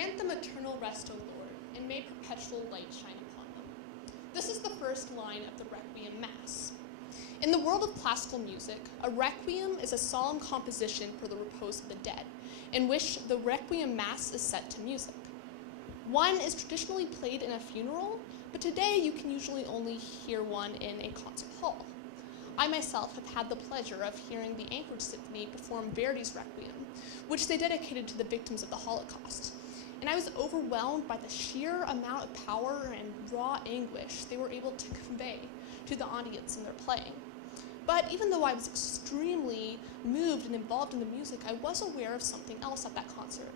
Grant them eternal rest, O Lord, and may perpetual light shine upon them. This is the first line of the Requiem Mass. In the world of classical music, a requiem is a solemn composition for the repose of the dead, in which the Requiem Mass is set to music. One is traditionally played in a funeral, but today you can usually only hear one in a concert hall. I myself have had the pleasure of hearing the Anchorage Symphony perform Verdi's Requiem, which they dedicated to the victims of the Holocaust. And I was overwhelmed by the sheer amount of power and raw anguish they were able to convey to the audience in their playing. But even though I was extremely moved and involved in the music, I was aware of something else at that concert.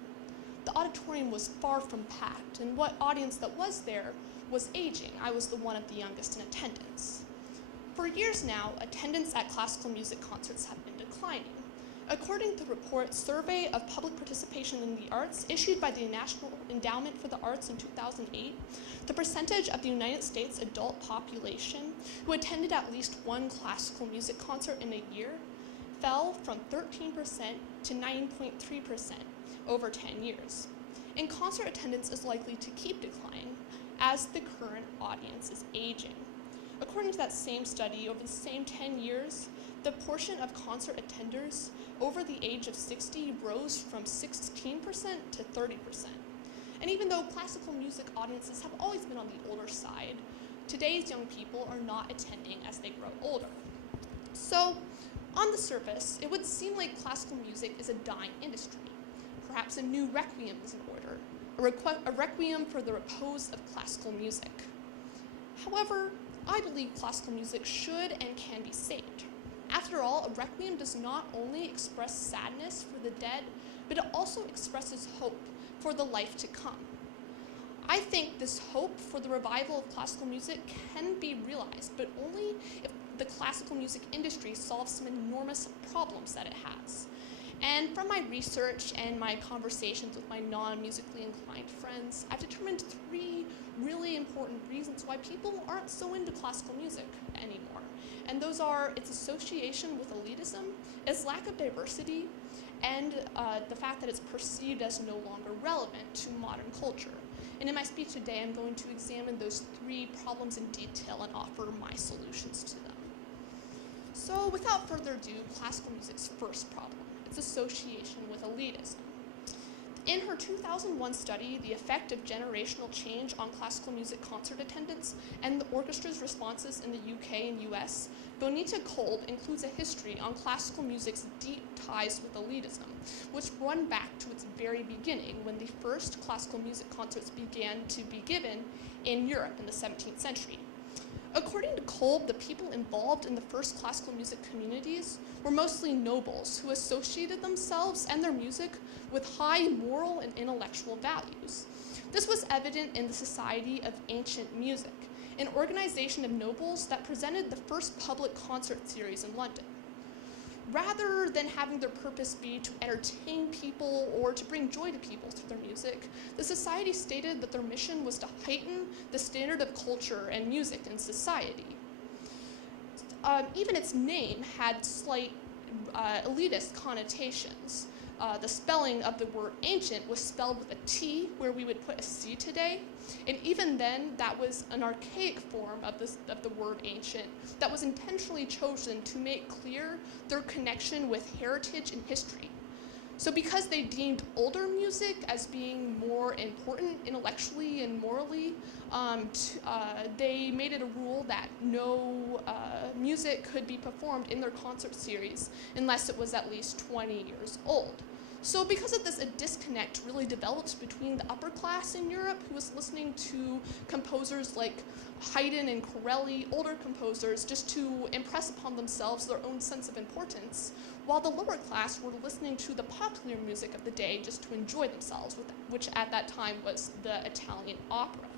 The auditorium was far from packed, and what audience that was there was aging. I was the one of the youngest in attendance. For years now, attendance at classical music concerts have been declining. According to the report Survey of Public Participation in the Arts issued by the National Endowment for the Arts in 2008, the percentage of the United States adult population who attended at least one classical music concert in a year fell from 13% to 9.3% over 10 years. And concert attendance is likely to keep declining as the current audience is aging. According to that same study, over the same 10 years, the portion of concert attenders over the age of 60 rose from 16% to 30%. And even though classical music audiences have always been on the older side, today's young people are not attending as they grow older. So, on the surface, it would seem like classical music is a dying industry. Perhaps a new requiem is in order, a requiem for the repose of classical music. However, I believe classical music should and can be saved. After all, a requiem does not only express sadness for the dead, but it also expresses hope for the life to come. I think this hope for the revival of classical music can be realized, but only if the classical music industry solves some enormous problems that it has. And from my research and my conversations with my non-musically inclined friends, I've determined 3 really important reasons why people aren't so into classical music anymore. And those are its association with elitism, its lack of diversity, and the fact that it's perceived as no longer relevant to modern culture. And in my speech today, I'm going to examine those 3 problems in detail and offer my solutions to them. So without further ado, classical music's first problem, its association with elitism. In her 2001 study, The Effect of Generational Change on Classical Music Concert Attendance and the Orchestra's Responses in the UK and US, Bonita Kolb includes a history on classical music's deep ties with elitism, which run back to its very beginning when the first classical music concerts began to be given in Europe in the 17th century. According to Kolb, the people involved in the first classical music communities were mostly nobles who associated themselves and their music with high moral and intellectual values. This was evident in the Society of Ancient Music, an organization of nobles that presented the first public concert series in London. Rather than having their purpose be to entertain people or to bring joy to people through their music, the society stated that their mission was to heighten the standard of culture and music in society. Even its name had slight elitist connotations. The spelling of the word ancient was spelled with a T, where we would put a C today. And even then, that was an archaic form of the word ancient that was intentionally chosen to make clear their connection with heritage and history. So because they deemed older music as being more important intellectually and morally, they made it a rule that no music could be performed in their concert series unless it was at least 20 years old. So because of this, a disconnect really developed between the upper class in Europe, who was listening to composers like Hyden and Corelli, older composers, just to impress upon themselves their own sense of importance, while the lower class were listening to the popular music of the day just to enjoy themselves, which at that time was the Italian opera.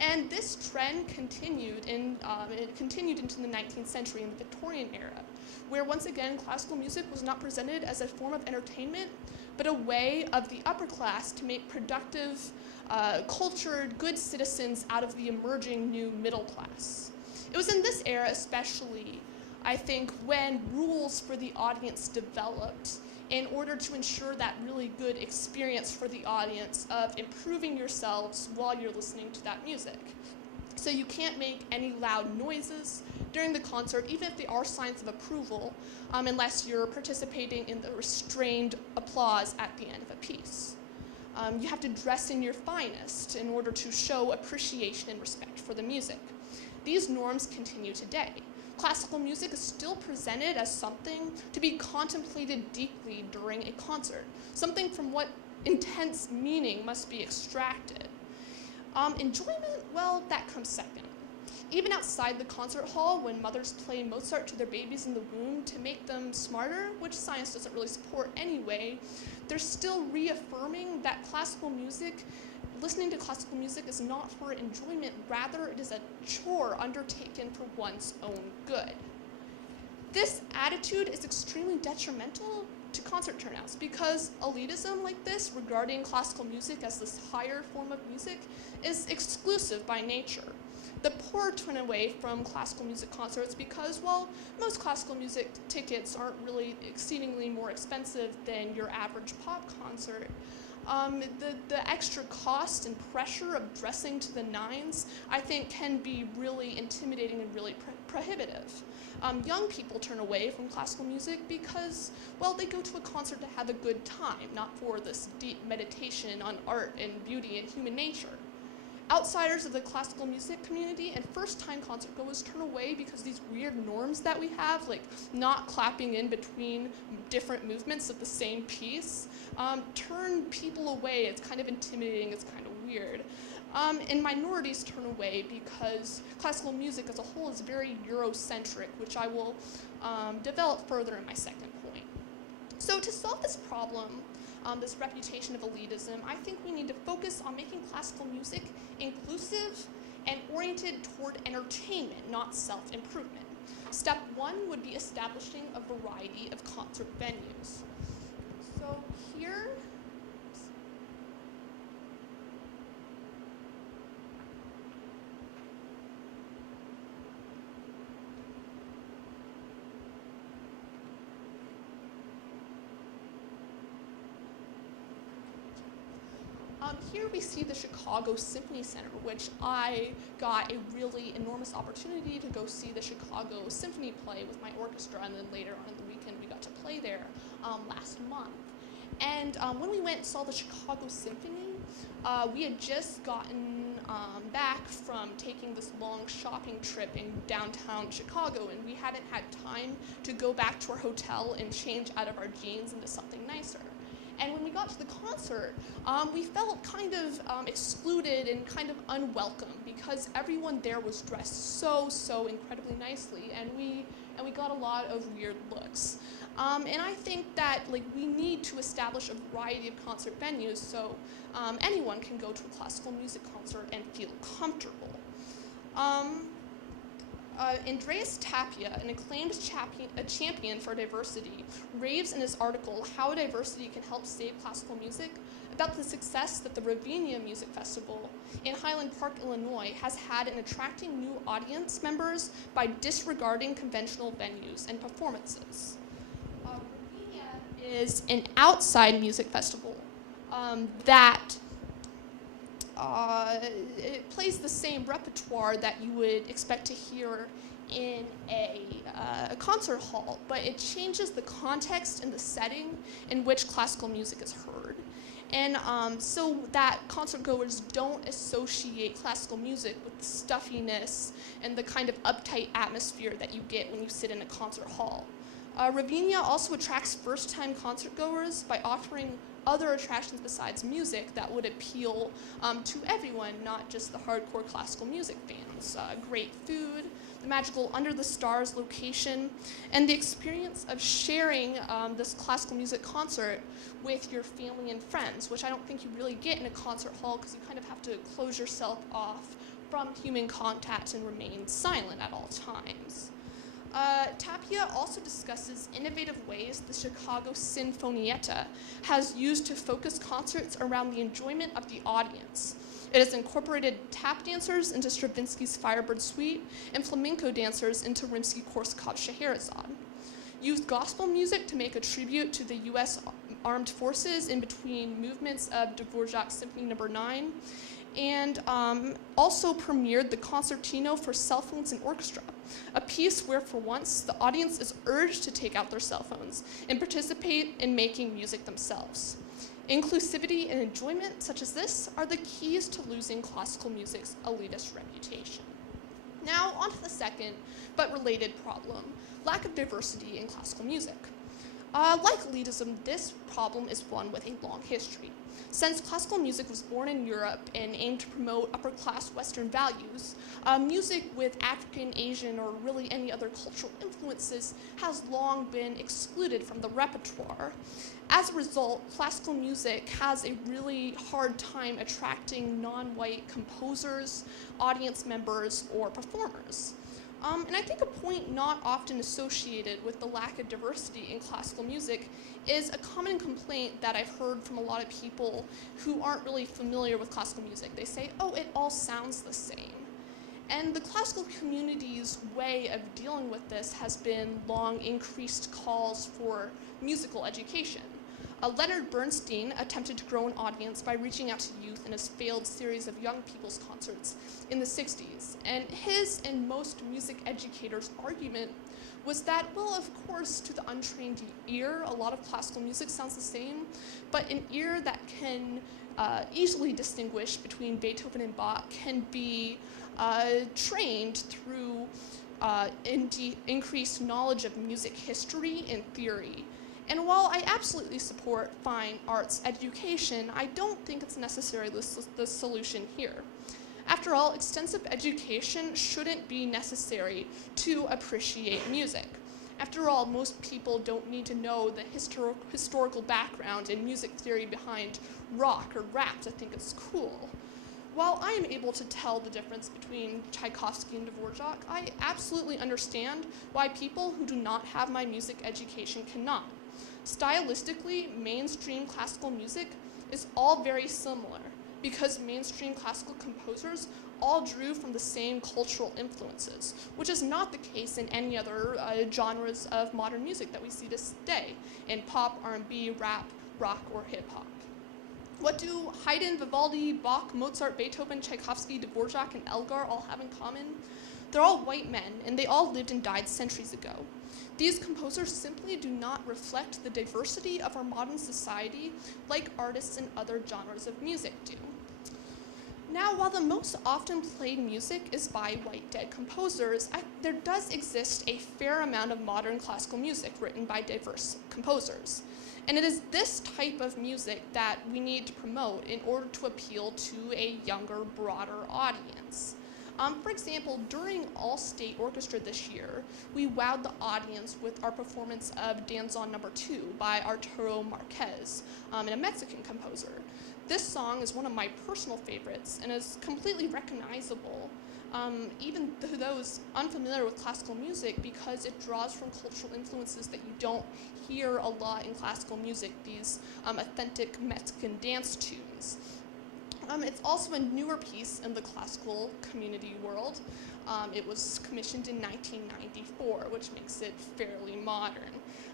And this trend continued into the 19th century in the Victorian era, where once again classical music was not presented as a form of entertainment, but a way of the upper class to make productive, cultured, good citizens out of the emerging new middle class. It was in this era especially, I think, when rules for the audience developed in order to ensure that really good experience for the audience of improving yourselves while you're listening to that music. So you can't make any loud noises during the concert, even if they are signs of approval, unless you're participating in the restrained applause at the end of a piece. You have to dress in your finest in order to show appreciation and respect for the music. These norms continue today. Classical music is still presented as something to be contemplated deeply during a concert, something from what intense meaning must be extracted. Enjoyment, well, that comes second. Even outside the concert hall, when mothers play Mozart to their babies in the womb to make them smarter, which science doesn't really support anyway, they're still reaffirming that listening to classical music is not for enjoyment, rather it is a chore undertaken for one's own good. This attitude is extremely detrimental to concert turnouts because elitism like this regarding classical music as this higher form of music is exclusive by nature. The poor turn away from classical music concerts because, well, most classical music tickets aren't really exceedingly more expensive than your average pop concert. The extra cost and pressure of dressing to the nines, I think, can be really intimidating and really prohibitive. Young people turn away from classical music because, well, they go to a concert to have a good time, not for this deep meditation on art and beauty and human nature. Outsiders of the classical music community and first-time concert goers turn away because these weird norms that we have, like not clapping in between different movements of the same piece, turn people away. It's kind of intimidating, it's kind of weird. And minorities turn away because classical music as a whole is very Eurocentric, which I will develop further in my second point. So to solve this problem, this reputation of elitism, I think we need to focus on making classical music inclusive and oriented toward entertainment, not self-improvement. Step one would be establishing a variety of concert venues. So here, here we see the Chicago Symphony Center, which I got a really enormous opportunity to go see the Chicago Symphony play with my orchestra, and then later on in the weekend we got to play there last month. And when we went and saw the Chicago Symphony, we had just gotten back from taking this long shopping trip in downtown Chicago, and we hadn't had time to go back to our hotel and change out of our jeans into something nicer. And when we got to the concert, we felt kind of excluded and kind of unwelcome because everyone there was dressed so incredibly nicely, and we got a lot of weird looks. And I think that we need to establish a variety of concert venues so anyone can go to a classical music concert and feel comfortable. Andreas Tapia, an acclaimed champion for diversity, raves in his article, How Diversity Can Help Save Classical Music, about the success that the Ravinia Music Festival in Highland Park, Illinois, has had in attracting new audience members by disregarding conventional venues and performances. Ravinia is an outside music festival that it plays the same repertoire that you would expect to hear in a concert hall, but it changes the context and the setting in which classical music is heard. And so that concert goers don't associate classical music with the stuffiness and the kind of uptight atmosphere that you get when you sit in a concert hall. Ravinia also attracts first-time concert goers by offering other attractions besides music that would appeal to everyone, not just the hardcore classical music fans. Great food, the magical Under the Stars location, and the experience of sharing this classical music concert with your family and friends, which I don't think you really get in a concert hall because you kind of have to close yourself off from human contact and remain silent at all times. Tapia also discusses innovative ways the Chicago Sinfonietta has used to focus concerts around the enjoyment of the audience. It has incorporated tap dancers into Stravinsky's Firebird Suite and flamenco dancers into Rimsky-Korsakov Scheherazade. used gospel music to make a tribute to the US Armed Forces in between movements of Dvorak's Symphony No. 9, and also premiered the Concerto for cell phones and orchestra, a piece where for once the audience is urged to take out their cell phones and participate in making music themselves. Inclusivity and enjoyment such as this are the keys to losing classical music's elitist reputation. Now, on to the second, but related problem, lack of diversity in classical music. Like elitism, this problem is one with a long history. Since classical music was born in Europe and aimed to promote upper-class Western values, music with African, Asian, or really any other cultural influences has long been excluded from the repertoire. As a result, classical music has a really hard time attracting non-white composers, audience members, or performers. And I think a point not often associated with the lack of diversity in classical music is a common complaint that I've heard from a lot of people who aren't really familiar with classical music. They say, oh, it all sounds the same. And the classical community's way of dealing with this has been long increased calls for musical education. Leonard Bernstein attempted to grow an audience by reaching out to youth in his failed series of young people's concerts in the 60s. And his and most music educators' argument was that, well, of course, to the untrained ear, a lot of classical music sounds the same, but an ear that can easily distinguish between Beethoven and Bach can be trained through increased knowledge of music history and theory. And while I absolutely support fine arts education, I don't think it's necessarily the solution here. After all, extensive education shouldn't be necessary to appreciate music. After all, most people don't need to know the historical background and music theory behind rock or rap to think it's cool. While I am able to tell the difference between Tchaikovsky and Dvorak, I absolutely understand why people who do not have my music education cannot. Stylistically, mainstream classical music is all very similar because mainstream classical composers all drew from the same cultural influences, which is not the case in any other genres of modern music that we see this day, in pop, R&B, rap, rock, or hip-hop. What do Hyden, Vivaldi, Bach, Mozart, Beethoven, Tchaikovsky, Dvorak, and Elgar all have in common? They're all white men, and they all lived and died centuries ago. These composers simply do not reflect the diversity of our modern society like artists in other genres of music do. Now, while the most often played music is by white dead composers, there does exist a fair amount of modern classical music written by diverse composers. And it is this type of music that we need to promote in order to appeal to a younger, broader audience. For example, during All-State Orchestra this year, we wowed the audience with our performance of Danzón No. 2 by Arturo Marquez, a Mexican composer. This song is one of my personal favorites and is completely recognizable, even to those unfamiliar with classical music, because it draws from cultural influences that you don't hear a lot in classical music, these authentic Mexican dance tunes. It's also a newer piece in the classical community world. It was commissioned in 1994, which makes it fairly modern.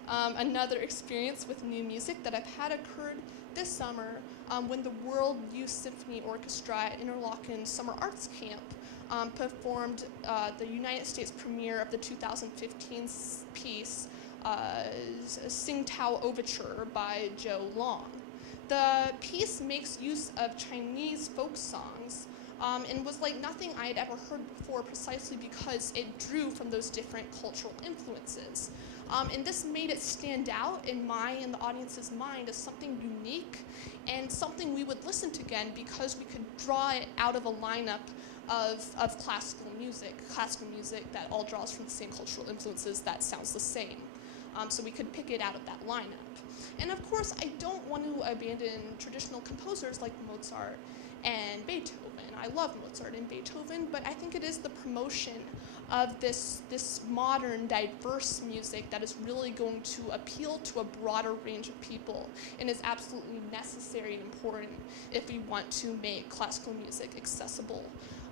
Another experience with new music that I've had occurred this summer when the World Youth Symphony Orchestra at Interlochen Summer Arts Camp performed the United States premiere of the 2015 piece, Tsingtao Overture by Joe Long. The piece makes use of Chinese folk songs and was like nothing I had ever heard before, precisely because it drew from those different cultural influences. And this made it stand out in my and the audience's mind as something unique and something we would listen to again because we could draw it out of a lineup of classical music that all draws from the same cultural influences that sounds the same. So we could pick it out of that lineup. And of course, I don't want to abandon traditional composers like Mozart and Beethoven. I love Mozart and Beethoven, but I think it is the promotion of this modern, diverse music that is really going to appeal to a broader range of people and is absolutely necessary and important if we want to make classical music accessible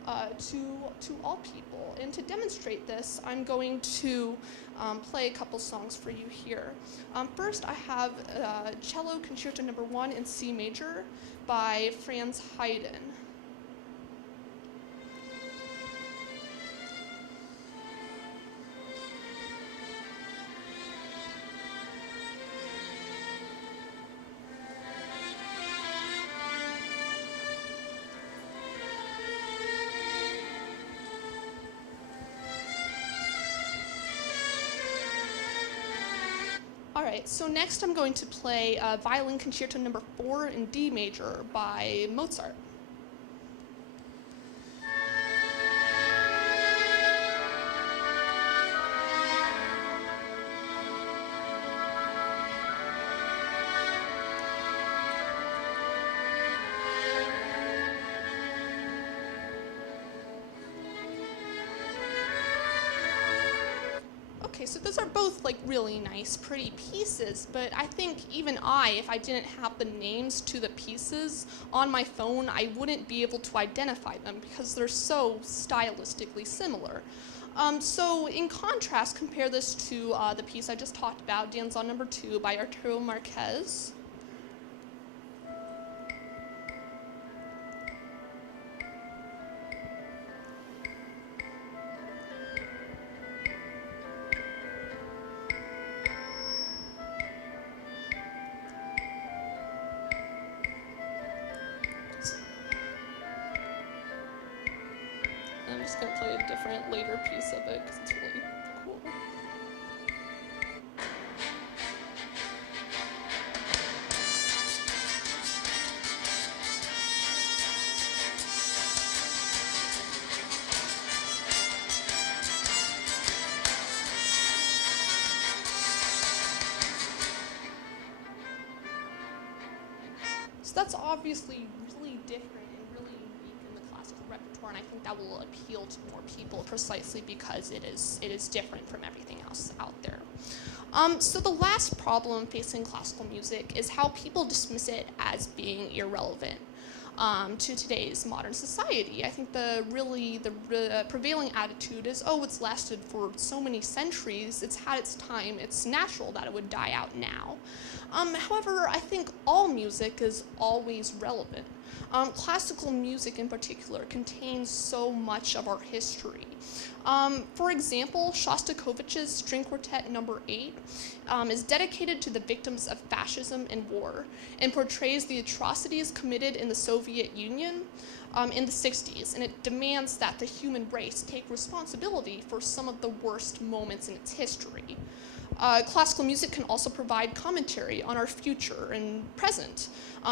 to all people. And to demonstrate this, I'm going to play a couple songs for you here. First, I have Cello Concerto No. 1 in C major by Franz Hyden. Alright, so next I'm going to play Violin Concerto No. 4 in D major by Mozart. Okay, so those are both like really nice, pretty pieces, but I think even if I didn't have the names to the pieces on my phone, I wouldn't be able to identify them because they're so stylistically similar. So in contrast, compare this to the piece I just talked about, Danzon No. 2 by Arturo Marquez. I'm just going to play a different later piece of it because it's really cool. So that's obviously really different and really unique in the classical repertoire, and I think that will appeal to more people precisely because it is different from everything else out there. So the last problem facing classical music is how people dismiss it as being irrelevant to today's modern society. I think the prevailing attitude is, oh, it's lasted for so many centuries, it's had its time, it's natural that it would die out now. However, I think all music is always relevant. Classical music in particular contains so much of our history. For example, Shostakovich's String Quartet No. 8 is dedicated to the victims of fascism and war and portrays the atrocities committed in the Soviet Union in the 60s, and it demands that the human race take responsibility for some of the worst moments in its history. Classical music can also provide commentary on our future and present.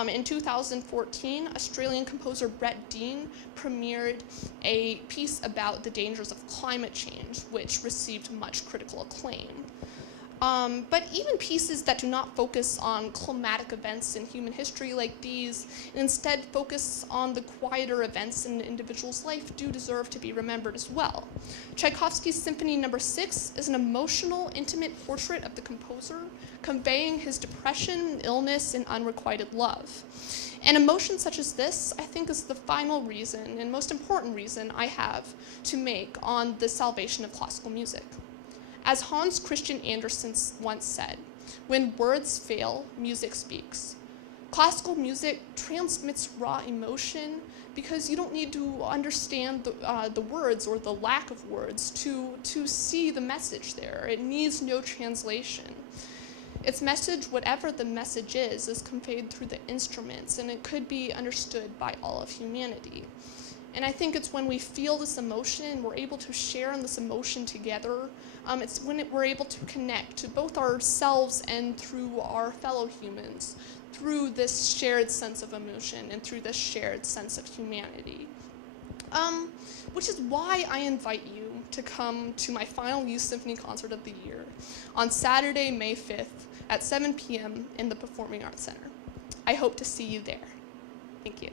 In 2014, Australian composer Brett Dean premiered a piece about the dangers of climate change, which received much critical acclaim. But even pieces that do not focus on climatic events in human history like these, and instead focus on the quieter events in an individual's life, do deserve to be remembered as well. Tchaikovsky's Symphony No. 6 is an emotional, intimate portrait of the composer, conveying his depression, illness, and unrequited love. An emotion such as this, I think, is the final reason, and most important reason I have to make on the salvation of classical music. As Hans Christian Andersen once said, "When words fail, music speaks." Classical music transmits raw emotion because you don't need to understand the words or the lack of words to see the message there. It needs no translation. Its message, whatever the message is conveyed through the instruments, and it could be understood by all of humanity. And I think it's when we feel this emotion, we're able to share in this emotion together, it's when we're able to connect to both ourselves and through our fellow humans, through this shared sense of emotion and through this shared sense of humanity. Which is why I invite you to come to my final Youth Symphony concert of the year on Saturday, May 5th at 7 p.m. in the Performing Arts Center. I hope to see you there. Thank you.